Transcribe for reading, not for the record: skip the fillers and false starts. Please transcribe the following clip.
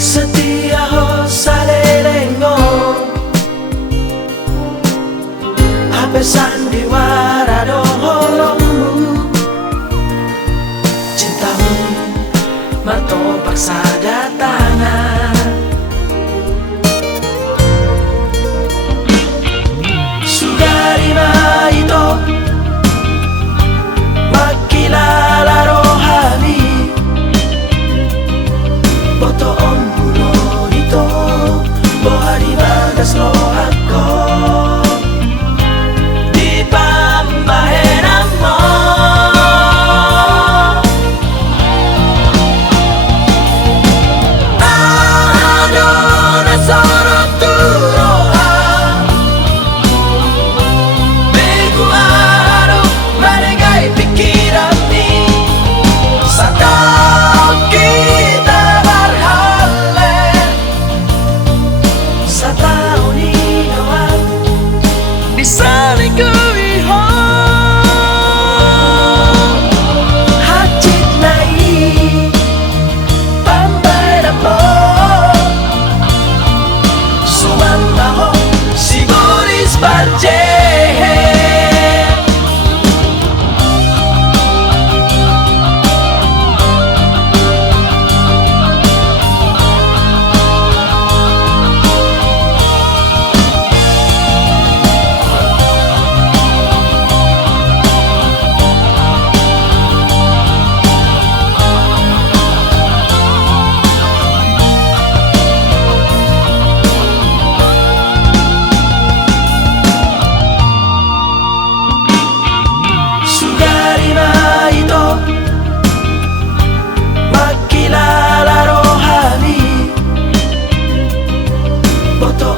Setia salengo Hape sandiwara doholongmu. Cintamu martopak sadatangan. Sudarima ito makilala rohani. Boto ombulo ito bohari bagas rohako. Di pambaheran mo Adona sorot turoha. Begu aro manegai pikiran ni Satao kita barhale. Satao ni doang di saling kuiho. Hajit nai pambaheran mo Sumambaho siguris barje. Boto